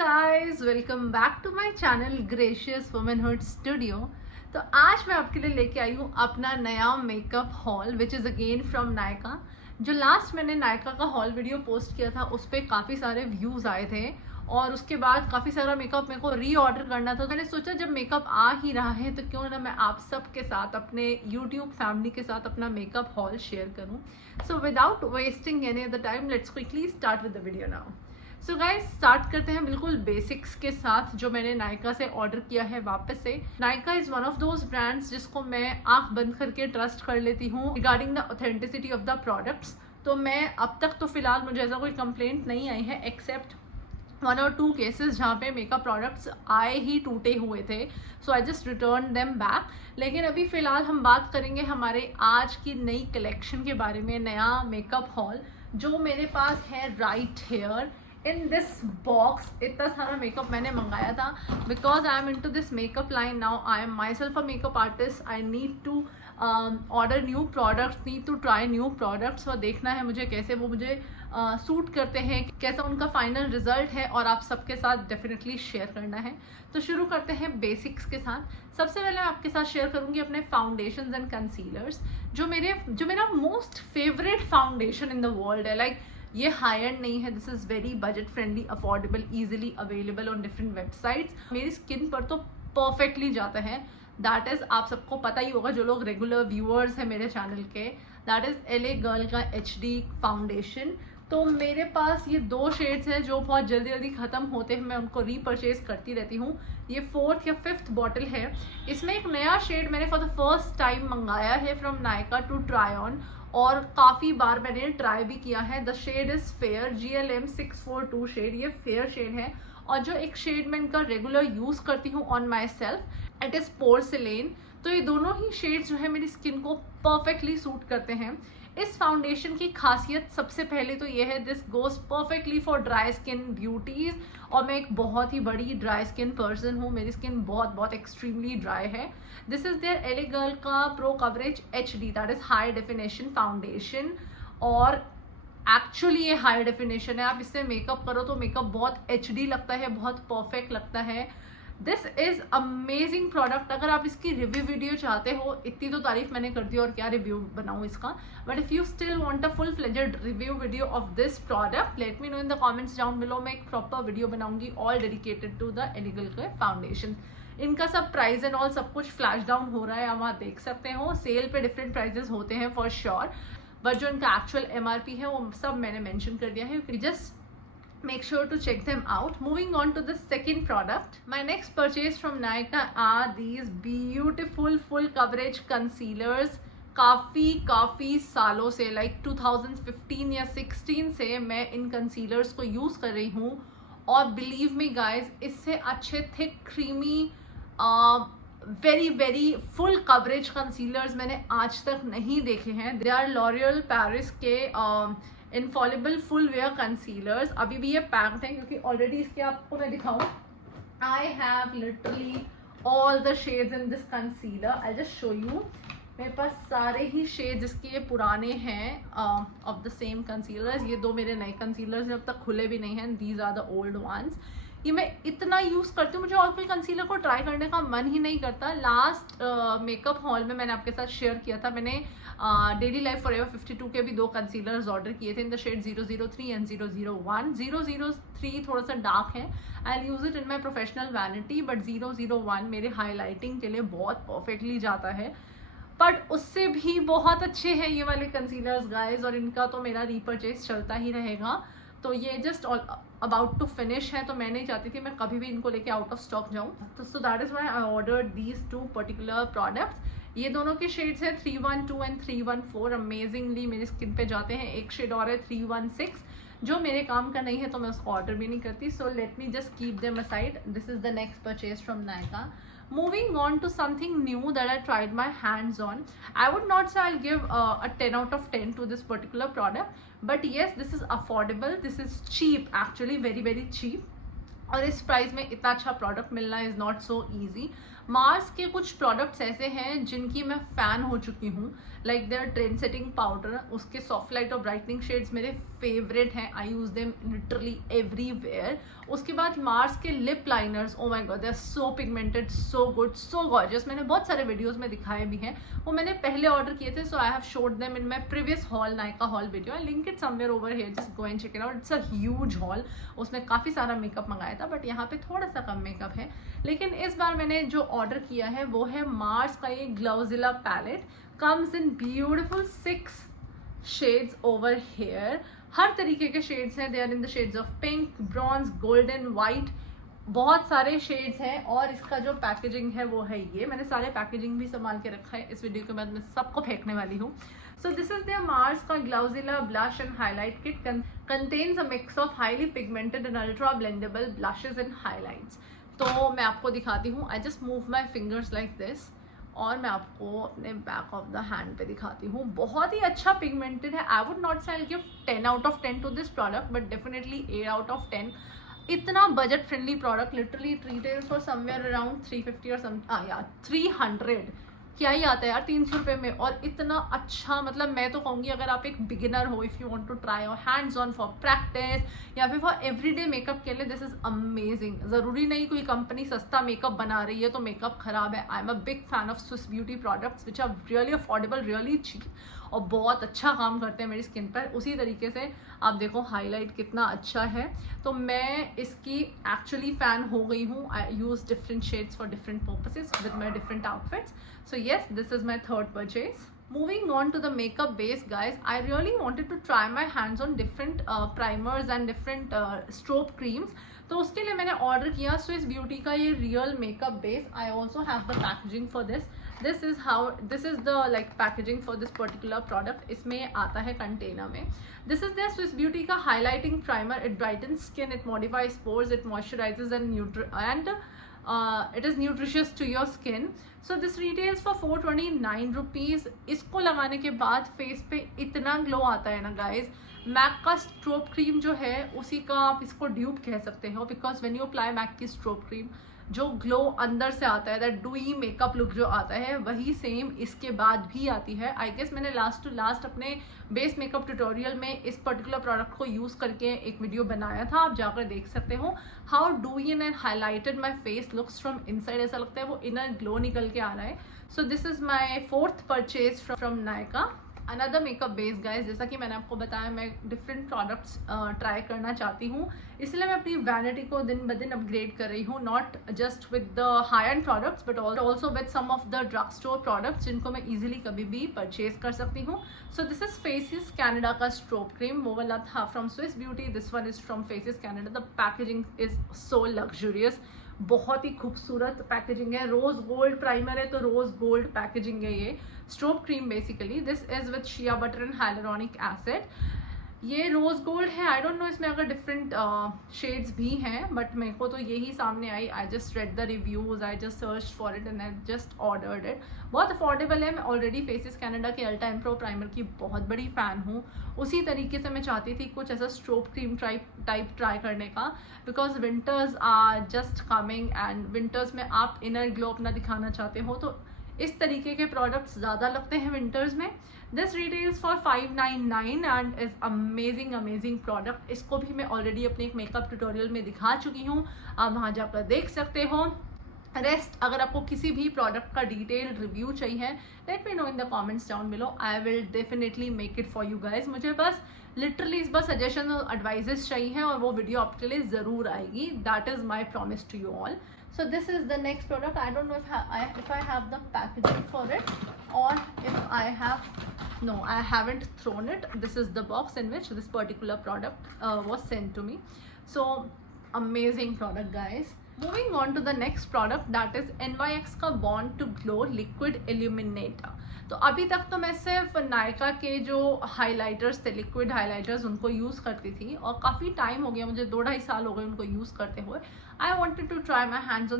Guys, welcome back to my channel Gracious Womanhood Studio. तो आज मैं आपके लिए लेके आई हूँ अपना नया makeup hall which is again from Nykaa. जो लास्ट मैंने नायका का हॉल वीडियो पोस्ट किया था उस पर काफ़ी सारे व्यूज़ आए थे और उसके बाद काफ़ी सारा मेकअप मेरे को री ऑर्डर करना था। तो मैंने सोचा जब मेकअप आ ही रहा है तो क्यों ना मैं आप सब के साथ अपने यूट्यूब फैमिली के साथ अपना मेकअप हॉल शेयर करूँ। So without wasting any of the time let's quickly start with the video now. So guys start करते हैं बिल्कुल बेसिक्स के साथ जो मैंने नायका से ऑर्डर किया है वापस से। Nykaa is one of those brands जिसको मैं आंख बंद करके ट्रस्ट कर लेती हूँ regarding the authenticity of the products. तो मैं अब तक तो फिलहाल मुझे ऐसा कोई कंप्लेंट नहीं आई है एक्सेप्ट 1 और 2 केसेस जहाँ पे मेकअप प्रोडक्ट्स आए ही टूटे हुए थे। So I just return them back. लेकिन अभी फ़िलहाल हम बात करेंगे हमारे आज की नई कलेक्शन के बारे में, नया मेकअप हॉल जो मेरे पास है right here in this box. इतना सारा मेकअप मैंने मंगाया था because I am into this makeup line now. I am myself a makeup artist. I need to order new products, need to try new products और देखना है मुझे कैसे वो मुझे सूट करते हैं, कैसा उनका फाइनल रिजल्ट है और आप सबके साथ डेफिनेटली शेयर करना है। तो शुरू करते हैं बेसिक्स के साथ। सबसे पहले मैं आपके साथ शेयर करूंगी अपने फाउंडेशंस एंड कंसीलर्स जो मेरा most favourite foundation in the world है। लाइक ये हाई एंड नहीं है, this is very budget friendly, affordable, easily available on different websites. मेरी स्किन पर तो परफेक्टली जाता है। दैट इज़ आप सबको पता ही होगा जो लोग रेगुलर व्यूअर्स हैं मेरे चैनल के। दैट इज़ LA गर्ल का HD फाउंडेशन। तो मेरे पास ये 2 शेड्स हैं जो बहुत जल्दी जल्दी ख़त्म होते हैं, मैं उनको रीपरचेज करती रहती हूँ। ये 4th या 5th बॉटल है। इसमें एक नया शेड मैंने फॉर द फर्स्ट टाइम मंगाया है from Nykaa to try on और काफ़ी बार मैंने ट्राई भी किया है। The shade is fair, GLM 642 shade. ये फेयर शेड है और जो एक शेड मैं इनका रेगुलर यूज़ करती हूँ on my self, it is porcelain. तो ये दोनों ही शेड्स जो है मेरी स्किन को परफेक्टली सूट करते हैं। इस फाउंडेशन की खासियत सबसे पहले तो ये है this goes perfectly for dry skin beauties और मैं एक बहुत ही बड़ी ड्राई स्किन पर्सन हूँ। मेरी स्किन बहुत बहुत एक्सट्रीमली ड्राई है। This is their LA girl का pro coverage HD, that is high definition foundation और एक्चुअली ये हाई डेफिनेशन है। आप इससे मेकअप करो तो मेकअप बहुत HD लगता है, बहुत परफेक्ट लगता है। This is amazing product. अगर आप इसकी रिव्यू वीडियो चाहते हो, इतनी तो तारीफ मैंने कर दी और क्या रिव्यू बनाऊँ इसका, but if you still want a full fledged review video of this product let me know in the comments down below. मैं एक प्रॉपर वीडियो बनाऊंगी all dedicated to the LA girl के फाउंडेशन। इनका सब price and all सब कुछ flash down हो रहा है, आप वहाँ देख सकते हो। सेल पे डिफरेंट प्राइजेस होते हैं फॉर श्योर, बट जो इनका एक्चुअल MRP है वो सब मैंने मेंशन कर दिया है। Just make sure to check them out. Moving on to the second product, my next purchase from Nykaa are these beautiful full coverage concealers. काफ़ी सालों से लाइक 2015 या 16 से मैं इन कंसीलर्स को यूज़ कर रही हूँ और बिलीव मी गाइज इससे अच्छे thick creamy very full coverage concealers मैंने आज तक नहीं देखे हैं। दे आर लॉरियल पेरिस के इनफॉलिबल फुल वेयर कंसीलर्स। अभी भी ये पैक्ड है क्योंकि ऑलरेडी इसके आपको मैं दिखाऊं, I have literally all the shades in this concealer. I just show you, मेरे पास सारे ही शेड्स इसके ये पुराने हैं ऑफ द सेम कंसीलर्स। ये 2 मेरे नए कंसीलर्स हैं, अब तक खुले भी नहीं हैं। These are the old ones. ये मैं इतना यूज़ करती हूँ, मुझे और कोई कंसीलर को ट्राई करने का मन ही नहीं करता। लास्ट मेकअप हॉल में मैंने आपके साथ शेयर किया था, मैंने डेली लाइफ फॉरएवर 52 के भी 2 कंसीलर्स ऑर्डर किए थे इन द शेड 003 एंड 001। 003 थोड़ा सा डार्क है, I use it in my professional vanity, but 001 मेरे हाईलाइटिंग के लिए बहुत परफेक्टली जाता है। बट उससे भी बहुत अच्छे हैं ये वाले कंसीलर्स गाइज और इनका तो मेरा रीपरचेज चलता ही रहेगा। तो ये जस्ट अबाउट टू फिनिश है, तो मैं नहीं चाहती थी मैं कभी भी इनको लेके आउट ऑफ स्टॉक जाऊँ। तो so that is why I order these 2 particular products. ये दोनों के शेड्स हैं 312 एंड 314। अमेजिंगली मेरी स्किन पे जाते हैं। एक शेड और है 316 जो मेरे काम का नहीं है तो मैं उसको ऑर्डर भी नहीं करती। So let me just keep them aside. This is the next purchase from Nykaa. Moving on to something new that I tried my hands on. I would not say I'll give a 10 out of 10 to this particular product, but yes, this is affordable, this is cheap, actually very cheap. और इस price में इतना अच्छा product मिलना is not so easy. Mars के कुछ products ऐसे हैं जिनकी मैं फ़ैन हो चुकी हूँ, like their trend setting powder, उसके सॉफ्ट लाइट और ब्राइटनिंग शेड्स मेरे फेवरेट हैं, I use them literally everywhere. उसके बाद मार्स के lip liners, oh my God they are so pigmented, so good, so gorgeous, मैंने बहुत सारे वीडियोस में दिखाए भी हैं, वो मैंने पहले ऑर्डर किए थे, so I have showed them in my previous haul, Nykaa haul video, I link it somewhere over here, just go and check it out, it's a huge haul, उसमें काफ़ी सारा मेकअप मंगाया था, बट यहाँ पे थोड़ा सा कम मेकअप है। लेकिन इस बार मैंने जो ऑर्डर किया है वो है मार्स का ये Glowzilla palette, comes in beautiful 6 shades over here, हर तरीके के शेड्स हैं, they are in the shades of pink, bronze, golden, white, बहुत सारे शेड्स हैं। और इसका जो पैकेजिंग है वो है ये, मैंने सारे पैकेजिंग भी संभाल के रखा है, इस वीडियो के बाद मैं सबको फेंकने वाली हूँ। So this is the Mars का Glowzilla blush and highlight kit, contains a mix of highly pigmented and ultra blendable blushes and highlights. तो मैं आपको दिखाती हूँ, I just move my fingers like this, और मैं आपको अपने बैक ऑफ द हैंड पे दिखाती हूँ। बहुत ही अच्छा पिगमेंटेड है, आई would not say I give 10 out of 10 to this product, but definitely 8 out of 10। इतना budget friendly product, literally it retails for somewhere around 350 और सम या 300, क्या ही आता है यार 300 रुपये में, और इतना अच्छा, मतलब मैं तो कहूँगी अगर आप एक बिगिनर हो, if you want to try और हैंड्स ऑन फॉर प्रैक्टिस या फिर फॉर एवरीडे मेकअप के लिए, दिस इज़ अमेजिंग। ज़रूरी नहीं कोई कंपनी सस्ता मेकअप बना रही है तो मेकअप खराब है। I am a big fan of Swiss Beauty products which are really affordable, really cheap, और बहुत अच्छा काम करते हैं मेरी स्किन पर। उसी तरीके से आप देखो हाईलाइट कितना अच्छा है, तो मैं इसकी एक्चुअली फ़ैन हो गई हूँ। I use different shades for different purposes with my different outfits. So yes, this is my third purchase. Moving on to the makeup base, guys, I really wanted to try my hands on different primers and different strobe creams. तो उसके लिए मैंने order किया Swiss Beauty का ये real makeup base. I also have the packaging for this, this is the like packaging for this particular product. इसमें आता है कंटेनर में। This is the Swiss Beauty का highlighting primer, it brighten skin, it modifies pores, it moisturises and it is nutritious to your skin. So this retails for 429 rupees. इसको लगाने के बाद face पे इतना ग्लो आता है ना गाइज। मैक का स्ट्रोब क्रीम जो है उसी का आप इसको ड्यूप कह सकते हो, because when you apply Mac की स्ट्रोब क्रीम जो ग्लो अंदर से आता है, दैट डूई मेकअप लुक जो आता है, वही सेम इसके बाद भी आती है। आई गेस मैंने लास्ट टू लास्ट अपने बेस मेकअप ट्यूटोरियल में इस पर्टिकुलर प्रोडक्ट को यूज़ करके एक वीडियो बनाया था, आप जाकर देख सकते हो। How डूई and highlighted my face looks from inside, ऐसा लगता है वो इनर ग्लो निकल के आ रहा है। सो this is my 4th purchase from Nykaa. Another makeup base guys, जैसा कि मैंने आपको बताया मैं डिफरेंट प्रोडक्ट्स ट्राई करना चाहती हूँ, इसलिए मैं अपनी वैनिटी को दिन ब दिन अपग्रेड कर रही हूँ, not just with the high end products but also with some of the drug store products जिनको मैं ईजिली कभी भी परचेज कर सकती हूँ। So this is Faces Canada का स्ट्रोब क्रीम, वो वाला था from Swiss Beauty, this one is from Faces Canada. The packaging is so luxurious, बहुत ही खूबसूरत पैकेजिंग है। रोज गोल्ड प्राइमर है तो रोज गोल्ड पैकेजिंग है ये strobe cream basically. This is with shea butter and hyaluronic acid. ये rose gold है, आई डोंट नो इसमें अगर डिफरेंट शेड्स भी हैं, बट मेरे को तो यही सामने आई। I just read the reviews, I just search for it and I just ordered it. बहुत अफोर्डेबल है। मैं ऑलरेडी फेसिस कैनेडा के अल्टा इम्प्रो प्राइमर की बहुत बड़ी फ़ैन हूँ। उसी तरीके से मैं चाहती थी कुछ ऐसा स्ट्रोब क्रीम टाइप ट्राई करने का, because winters are just coming and winters में आप इनर ग्लो अपना दिखाना चाहते हो, तो इस तरीके के प्रोडक्ट्स ज़्यादा लगते हैं विंटर्स में। This retails for 599 and is amazing product. इसको भी मैं ऑलरेडी अपने एक मेकअप ट्यूटोरियल में दिखा चुकी हूँ, आप वहाँ जाकर देख सकते हो। रेस्ट अगर आपको किसी भी प्रोडक्ट का डिटेल रिव्यू चाहिए, late me know in the comments down below, I will definitely make it for you guys. मुझे बस लिटरली इस बार सजेशन और एडवाइजेस चाहिए और वो वीडियो आपके लिए ज़रूर आएगी। That is my promise to you all. So this is the next product. I don't know if I have the packaging for it, or if I have, no, I haven't thrown it. This is the box in which this particular product was sent to me. So amazing product guys. Moving on to the next product, that is NYX का Born to Glow Liquid Illuminator. तो अभी तक तो मैं सिर्फ नायका के जो highlighters थे, लिक्विड हाइलाइटर्स, उनको यूज़ करती थी और काफ़ी टाइम हो गया मुझे, 2-2.5 साल हो गए उनको यूज़ करते हुए। I wanted to try my hands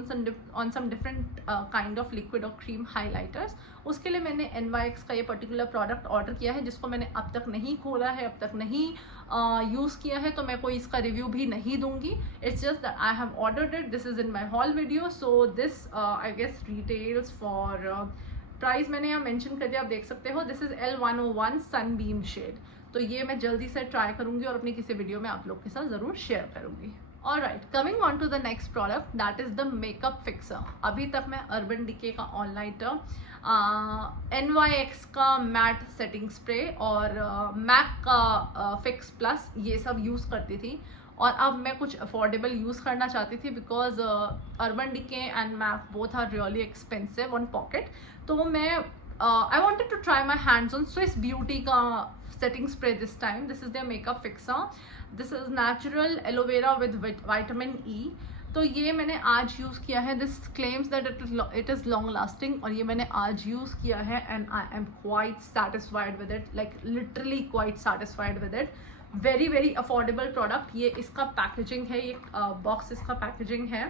on some different kind of liquid और क्रीम हाइलाइटर्स। उसके लिए मैंने NYX का ये पर्टिकुलर प्रोडक्ट ऑर्डर किया है, जिसको मैंने अब तक नहीं खोला है, अब तक नहीं यूज़ किया है, तो मैं कोई इसका रिव्यू भी नहीं दूंगी. It's just that I have ordered it. This is in my haul video. So this I guess retails for price मैंने यहाँ मेंशन कर दिया, आप देख सकते हो. This is L101 sunbeam shade. तो ये मैं जल्दी से ट्राई करूँगी और अपनी किसी वीडियो में आप लोग के साथ ज़रूर शेयर करूँगी. Alright, coming on to the next product, that is the makeup fixer. अभी तक मैं अर्बन डिके का ऑनलाइटर, NYX का मैट सेटिंग स्प्रे और मैक का फिक्स प्लस ये सब यूज़ करती थी. और अब मैं कुछ अफोर्डेबल यूज़ करना चाहती थी because Urban Decay and Mac both are really expensive on pocket. तो मैं I wanted to try my hands on Swiss Beauty का setting spray this time. This is their makeup fixer. This is natural aloe vera with vitamin E. तो ये मैंने आज use किया है. This claims that it is long lasting और ये मैंने आज यूज़ किया है and I am quite satisfied with it, like literally quite satisfied with it. Very very affordable product. ये इसका पैकेजिंग है, ये बॉक्स इसका पैकेजिंग है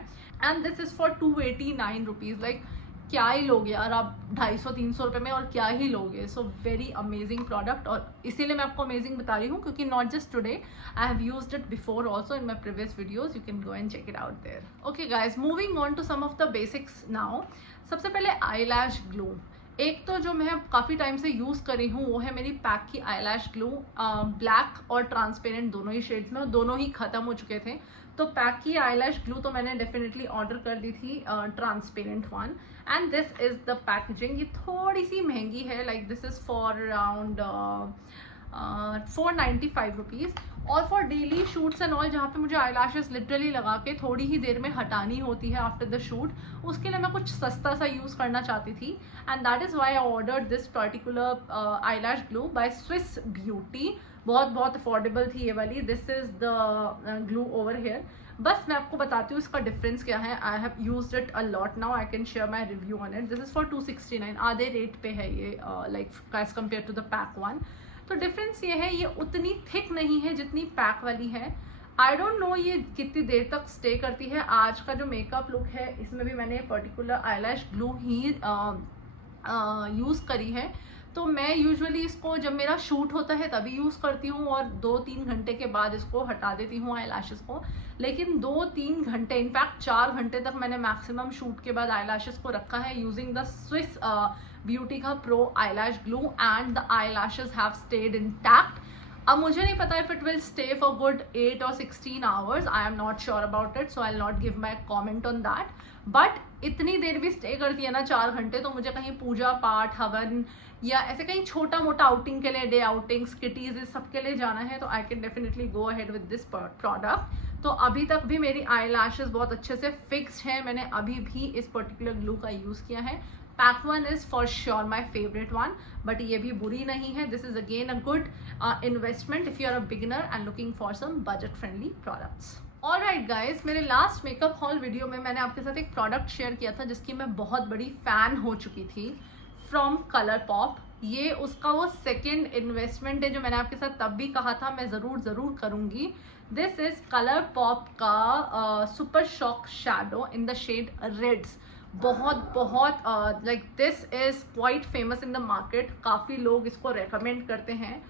and this is for 289 rupees. like क्या ही लोगे यार आप 250-300 रुपये में, और क्या ही लोगे. So very amazing product. और इसीलिए मैं आपको अमेजिंग बता रही हूँ क्योंकि not just today, I have used it before also in my previous videos. You can go and check it out there. Okay guys, moving on to some of the basics now. सबसे पहले आई लैश glue. एक तो जो मैं काफ़ी time से use कर रही हूँ वो है मेरी पैक की आई लैश ग्लू. ब्लैक और ट्रांसपेरेंट दोनों ही शेड्स में, और दोनों ही ख़त्म हो चुके थे. तो पैक की आई लैश ग्लू तो मैंने डेफिनेटली ऑर्डर कर दी थी, transparent one. And this is the packaging. ये थोड़ी सी महंगी है, like this is for around 495 rupees. और for daily shoots and all, जहाँ पे मुझे आई लैशेस लिटरली लगा के थोड़ी ही देर में हटानी होती है आफ्टर द शूट, उसके लिए मैं कुछ सस्ता सा यूज़ करना चाहती थी. And that is why I ordered this particular eyelash glue by Swiss Beauty. बहुत अफोर्डेबल थी ये वाली. This is the glue over here. बस मैं आपको बताती हूँ इसका डिफरेंस क्या है. I have used it a lot now. I can share my review on it. This is for 269, आधे रेट पे है ये, like as compared to the pack one. तो डिफरेंस ये है, ये उतनी थिक नहीं है जितनी पैक वाली है. आई डोंट नो ये कितनी देर तक स्टे करती है. आज का जो मेकअप लुक है इसमें भी मैंने पर्टिकुलर आई लैश ग्लू ही यूज़ करी है. तो मैं यूजुअली इसको जब मेरा शूट होता है तभी यूज़ करती हूँ और 2-3 घंटे के बाद इसको हटा देती हूँ आई लैशेस को. लेकिन 2-3 घंटे, इनफैक्ट 4 घंटे तक मैंने मैक्सिमम शूट के बाद आई लैशेस को रखा है यूजिंग द स्विस ब्यूटी का pro I lash glue and the eye lashes have stayed intact. अब मुझे नहीं पता if it will stay for good 8 or 16 hours. I am not sure about it, so I will not give my comment on that. But इतनी देर भी stay करती है ना, 4 घंटे, तो मुझे कहीं पूजा पाठ हवन या ऐसे कहीं छोटा मोटा आउटिंग के लिए, डे आउटिंग्स, किटीज, इस सब के लिए जाना है, तो I can definitely go ahead with this product. तो अभी तक भी मेरी आई लैशेस बहुत अच्छे से फिक्स्ड हैं. मैंने अभी भी इस पर्टिकुलर ग्लू का यूज़ किया है. Pack one is for sure my favourite one, but ये भी बुरी नहीं है. This is again a good investment if you are a beginner and looking for some budget friendly products. Alright guys, मेरे last makeup haul video में मैंने आपके साथ एक प्रोडक्ट शेयर किया था जिसकी मैं बहुत बड़ी फ़ैन हो चुकी थी, फ्रॉम कलरपॉप. ये उसका वो सेकेंड इन्वेस्टमेंट है जो मैंने आपके साथ तब भी कहा था मैं ज़रूर करूँगी. दिस इज़ कलरपॉप का super shock shadow in the shade reds. बहुत like this is quite famous in the market. काफ़ी लोग इसको रेकमेंड करते हैं.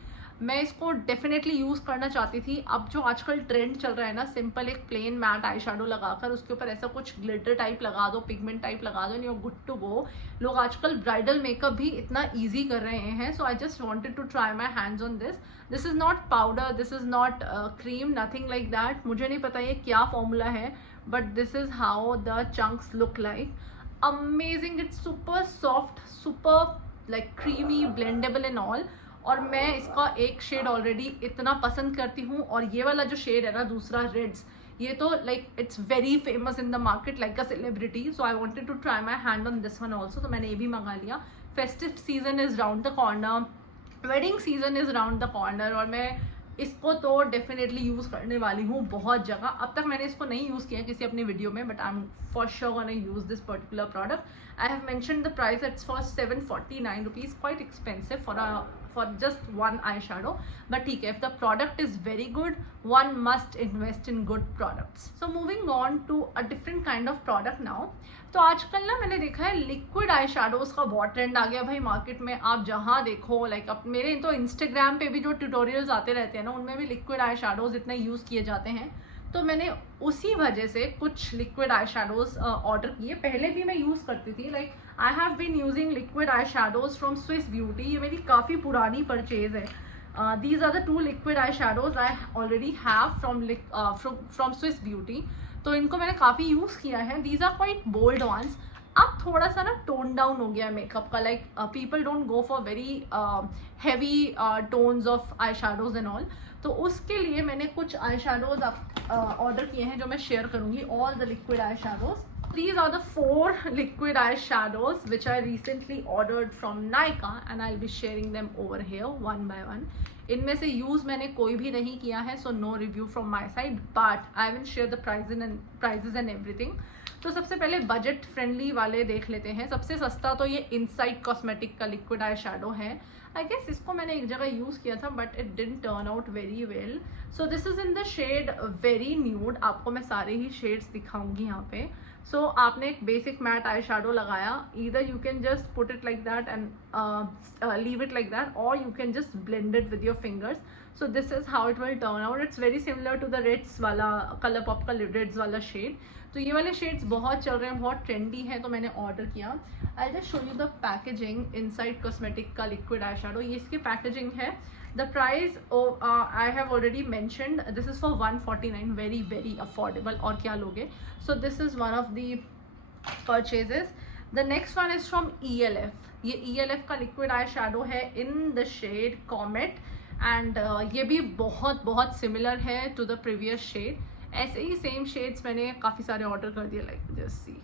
मैं इसको डेफिनेटली यूज़ करना चाहती थी. अब जो आजकल ट्रेंड चल रहा है ना, सिंपल एक प्लेन मैट आई शेडो लगाकर उसके ऊपर ऐसा कुछ ग्लिटर टाइप लगा दो, पिगमेंट टाइप लगा दो, you are good to go. लोग आजकल ब्राइडल मेकअप भी इतना ईजी कर रहे हैं. So I just wanted to try my hands on this. This is not powder, this is not cream, nothing like that. मुझे नहीं पता ये क्या फॉर्मूला है, but this is how the chunks look like. Amazing. It's super soft, super like creamy, blendable and all. और मैं इसका एक शेड ऑलरेडी इतना पसंद करती हूँ. और ये वाला जो शेड है ना, दूसरा रेड्स, ये तो like it's very famous in the market like a celebrity. So I wanted to try my hand on this one also. तो मैंने ये भी मंगा लिया. Festive season is round the corner, wedding season is round the corner, और मैं इसको तो डेफिनेटली यूज़ करने वाली हूँ बहुत जगह. अब तक मैंने इसको नहीं यूज़ किया किसी अपनी वीडियो में, but I am for sure gonna use this particular product. I have mentioned the price. It's for 749 rupees, quite expensive for a for just one eyeshadow, but ठीक है, if the product is very good one must invest in good products. So moving on to a different kind of product now. तो आजकल ना मैंने देखा है liquid eye shadows का बहुत ट्रेंड आ गया भाई मार्केट में. आप जहाँ देखो, लाइक अब मेरे तो इंस्टाग्राम पे भी जो ट्यूटोरियल्स आते रहते हैं ना, उनमें भी लिक्विड आई शेडोज इतने यूज़ किए जाते हैं. तो मैंने उसी वजह से कुछ लिक्विड आई शेडोज ऑर्डर किए. पहले भी मैं यूज़ करती थी, like I have been using liquid eyeshadows from Swiss Beauty. ये मेरी काफ़ी पुरानी परचेज है. These are the two liquid eye shadows I already have from Swiss Beauty. तो इनको मैंने काफ़ी यूज़ किया है. These are quite bold ones. अब थोड़ा सा ना टोन डाउन हो गया मेकअप का, like people don't go for very heavy tones of eye shadows and all. तो उसके लिए मैंने कुछ आई शेडोज ऑर्डर किए हैं जो मैं शेयर करूँगी. All the liquid eye shadows. These are the 4 liquid eye shadows which I recently ordered from Nykaa and I'll be sharing them over here one by one. इनमें से use मैंने कोई भी नहीं किया है, so no review from my side, but I will share the prices and everything. तो सबसे पहले बजट फ्रेंडली वाले देख लेते हैं. सबसे सस्ता तो ये इनसाइड कॉस्मेटिक का लिक्विड आई शेडो है. आई गेस इसको मैंने एक जगह यूज़ किया था but it didn't turn out very well. So this is in the shade very nude. आपको मैं सारे ही शेड्स दिखाऊंगी यहाँ पे. सो आपने एक बेसिक मैट आई शेडो लगाया. Either you can just put it like that and leave it like that, और you can just blend it with your fingers. So this is how it will turn out. It's very similar to the reds वाला, colour pop का reds वाला shade. तो ये वाले shades बहुत चल रहे हैं, बहुत ट्रेंडी है, तो मैंने ऑर्डर किया. I just show you the packaging. Inside cosmetic का लिक्विड आई शेडो, ये इसकी पैकेजिंग है. The price I have already mentioned. This is for 149, very very affordable. और क्या लोगे. So this is one of the purchases. The next one is from ELF. ये ELF का liquid eye shadow है in the shade Comet and ये भी बहुत बहुत similar है to the previous shade. ऐसे ही same shades मैंने काफ़ी सारे order कर दिए. Like just see,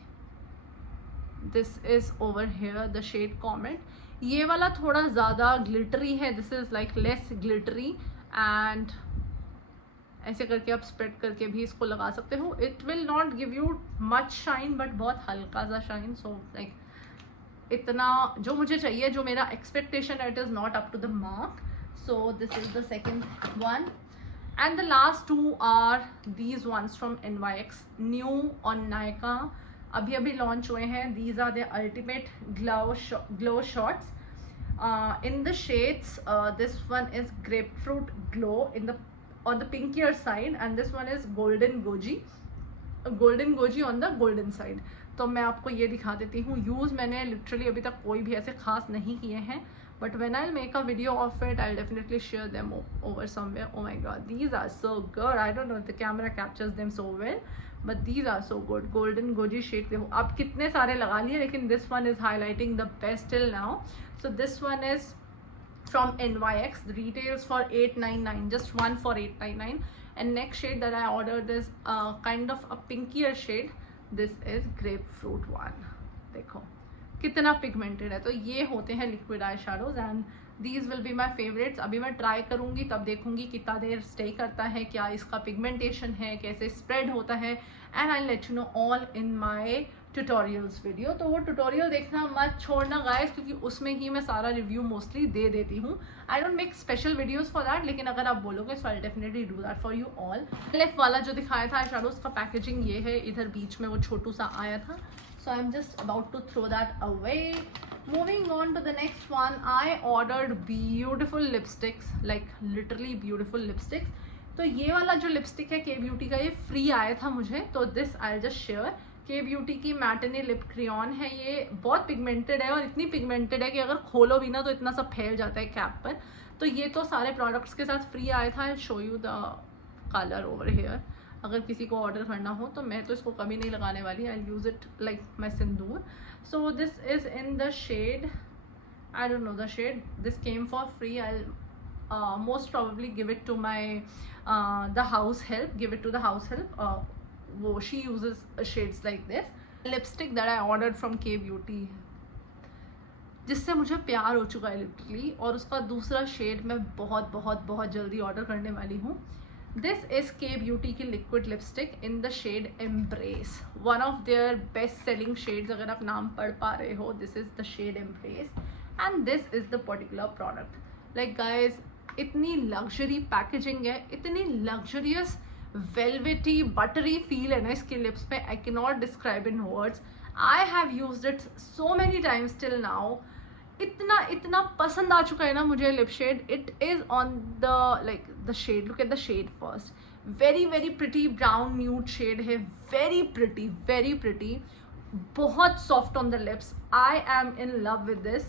this is over here the shade Comet. ये वाला थोड़ा ज़्यादा ग्लिटरी है. This is like less glittery and ऐसे करके आप स्प्रेड करके भी इसको लगा सकते हो. It will not give you much shine but बहुत हल्का सा शाइन. सो लाइक इतना जो मुझे चाहिए, जो मेरा एक्सपेक्टेशन है, it is not up to the mark. So this is the second one. And the last 2 are these ones from NYX, new on Nykaa. अभी अभी लॉन्च हुए हैं. These are the ultimate glow shots in the shades. This one is grapefruit glow on the pinkier side and this one is golden goji on the golden side. तो मैं आपको ये दिखा देती हूँ. यूज़ मैंने लिटरली अभी तक कोई भी ऐसे खास नहीं किए हैं, but when I'll make a video of it I'll definitely share them over somewhere. Oh my god, these are so good. I don't know if the camera captures them so well but these are so good. golden goji shade. देखो आप कितने सारे लगा लिए, लेकिन this one is highlighting the best till now. So this one is from NYX. The retails for $8.99, just one for $8.99. And next shade that I ordered is kind of a pinkier shade. This is grapefruit one. देखो कितना pigmented है. तो ये होते हैं liquid I shadows and these will be my favourites. अभी मैं try करूँगी तब देखूँगी कितना देर स्टे करता है, क्या इसका पिगमेंटेशन है, कैसे स्प्रेड होता है. And I let you know all in my tutorials video. तो वो ट्यूटोरियल देखना मत छोड़ना गाइस, क्योंकि उसमें ही मैं सारा रिव्यू मोस्टली दे देती हूँ. I don't make special videos for that, लेकिन अगर आप बोलोगे so I definitely do that for you all. Left वाला जो दिखाया था आई शेडोज का पैकेजिंग ये है. इधर बीच में वो छोटू सा आया था. So I'm just about to throw that away. Moving on to the next one, I ordered beautiful lipsticks, like literally beautiful lipsticks. तो ये वाला जो लिपस्टिक है K Beauty का, ये फ्री आया था मुझे. तो this I'll just share. K Beauty की मैटिनी लिप क्रेयॉन है. ये बहुत पिगमेंटेड है और इतनी पिगमेंटेड है कि अगर खोलो भी ना तो इतना सब फैल जाता है कैप पर. तो ये तो सारे प्रोडक्ट्स के साथ फ्री आया था. I'll show you the color over here. अगर किसी को ऑर्डर करना हो तो मैं तो इसको कभी नहीं लगाने वाली. I use it like my sindoor. So this is in the shade, I don't know the shade. This came for free. I most probably give it to my the house help. Give it to the house help. वो she uses shades like this. Lipstick that I ordered from K Beauty, जिससे मुझे प्यार हो चुका है literally, और उसका दूसरा शेड मैं बहुत बहुत बहुत जल्दी ऑर्डर करने वाली हूँ. This is K Beauty की liquid lipstick in the shade Embrace, one of their best selling shades. अगर आप नाम पढ़ पा रहे हो, this is the shade Embrace and this is the particular product. Like guys इतनी लग्जरी पैकेजिंग है, इतनी लग्जरियस वेलवेटी बटरी फील है ना इसके लिप्स पे, I can not describe in words. I have used it so many times till now. इतना पसंद आ चुका है ना मुझे lip shade. It is on the like the shade, look at the shade first. Very pretty brown nude shade है, very pretty, बहुत soft on the lips. I am in love with this.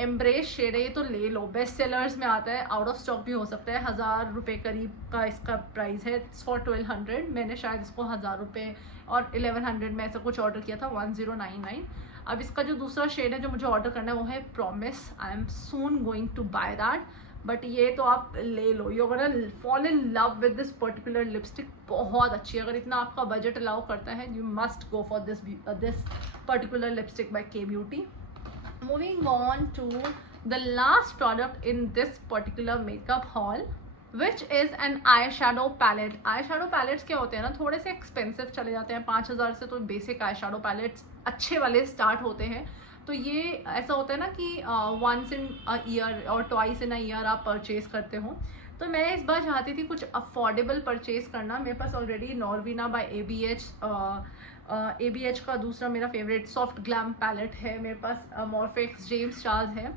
Embrace shade है, ये तो ले लो, best sellers में आता है, out of stock भी हो सकता है. 1000 रुपये करीब का इसका प्राइस है. It's for 1200. मैंने शायद इसको 1000 रुपये और 1100 में ऐसा कुछ ऑर्डर किया था, 1099. अब इसका जो दूसरा शेड है जो मुझे ऑर्डर करना है वो है promise. I am soon going to buy that. But ये तो आप ले लो, you gonna fall in love with this particular lipstick. बहुत अच्छी है, अगर इतना आपका बजट अलाउ करता है you must go for this particular lipstick by Kay Beauty. Moving on to the last product in this particular makeup haul, which is an eyeshadow palette. Eyeshadow palettes क्या होते हैं ना, थोड़े से एक्सपेंसिव चले जाते हैं. 5000 से तो बेसिक eyeshadow palettes अच्छे वाले स्टार्ट होते हैं. तो ये ऐसा होता है ना कि वंस इन अ ईयर और ट्वाइस इन अ ईयर आप परचेज करते हो. तो मैं इस बार चाहती थी कुछ अफोर्डेबल परचेज करना. मेरे पास ऑलरेडी नॉर्विना बाय ABH का दूसरा मेरा फेवरेट सॉफ्ट ग्लैम पैलेट है. मेरे पास मॉर्फेक्स जेम्स चार्ल्स है.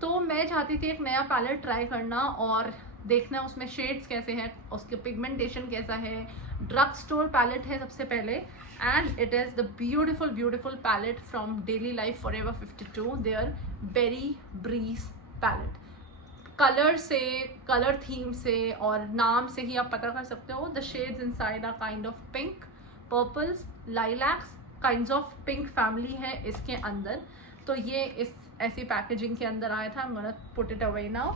तो मैं चाहती थी एक नया पैलेट ट्राई करना और देखना उसमें शेड्स कैसे हैं, उसके पिगमेंटेशन कैसा है. ड्रग स्टोर पैलेट है सबसे पहले, and it is the beautiful palette from Daily Life Forever 52, their Berry Breeze palette. Colour से, कलर थीम से और नाम से ही आप पता कर सकते हो. The shades inside are kind of pink, purples, lilacs, kinds of pink family है इसके अंदर. तो ये इस ऐसी पैकेजिंग के अंदर आया था. I am gonna put it away now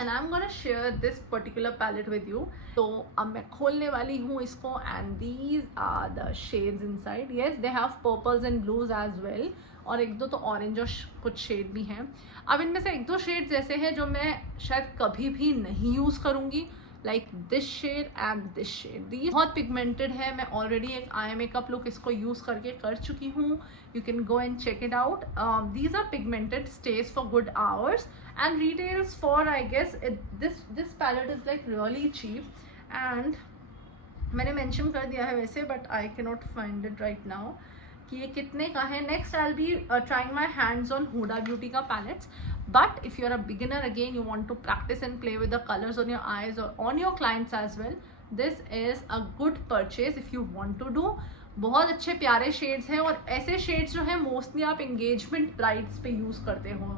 and I am gonna share this particular palette with you. तो अब मैं खोलने वाली हूँ इसको and these are the shades inside. Yes, they have purples and blues as well, और एक दो तो ऑरेंज और कुछ शेड भी हैं. अब इनमें से एक दो शेड्स ऐसे हैं जो मैं शायद कभी भी नहीं यूज़ करूँगी, like this shade and this shade. दी बहुत पिगमेंटेड है. मैं ऑलरेडी एक आई मेकअप लुक इसको यूज़ करके कर चुकी हूँ. You can go and check it out. These are pigmented, stays for good hours and retails for I guess this palette is like really cheap. And मैंने mention कर दिया है वैसे, but I can not find it right now कि ये कितने का है. Next I will be trying my hands on Huda Beauty का palettes. But if you're a beginner, again you want to practice and play with the colors on your eyes or on your clients as well, this is a good purchase if you want to do. बहुत अच्छे प्यारे shades हैं, और ऐसे shades जो हैं mostly आप engagement brides पे यूज़ करते हो.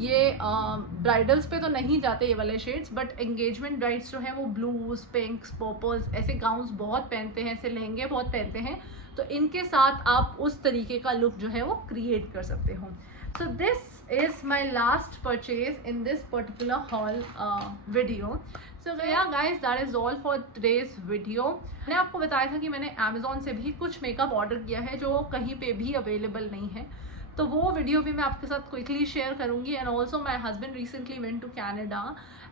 ये ब्राइडल्स पे तो नहीं जाते ये वाले शेड्स, बट एंगेजमेंट ब्राइड्स जो हैं वो ब्लूज, पिंक्स, पर्पल्स, ऐसे गाउन्स बहुत पहनते हैं, ऐसे लहंगे बहुत पहनते हैं. तो इनके साथ आप उस तरीके का लुक जो है वो क्रिएट कर सकते हो. So this is my last purchase in this particular haul video. So yeah guys, that is all for today's video. मैंने आपको बताया था कि मैंने Amazon से भी कुछ मेकअप ऑर्डर किया है जो कहीं पे भी अवेलेबल नहीं है. तो वो वीडियो भी मैं आपके साथ क्विकली शेयर करूँगी. And also my husband recently went to Canada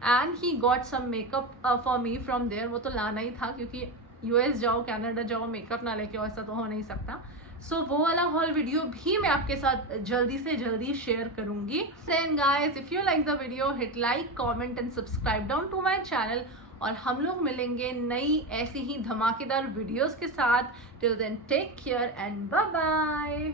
and he got some makeup for me from there. वो तो लाना ही था क्योंकि US जाओ, कनाडा जाओ, मेकअप ना लेके ऐसा तो हो नहीं सकता. सो वो वाला हॉल वीडियो भी मैं आपके साथ जल्दी से जल्दी शेयर करूंगी. Then guys, if you like the video, hit like, comment and subscribe down to my channel. और हम लोग मिलेंगे नई ऐसी ही धमाकेदार वीडियोस के साथ. Till then take care and bye bye.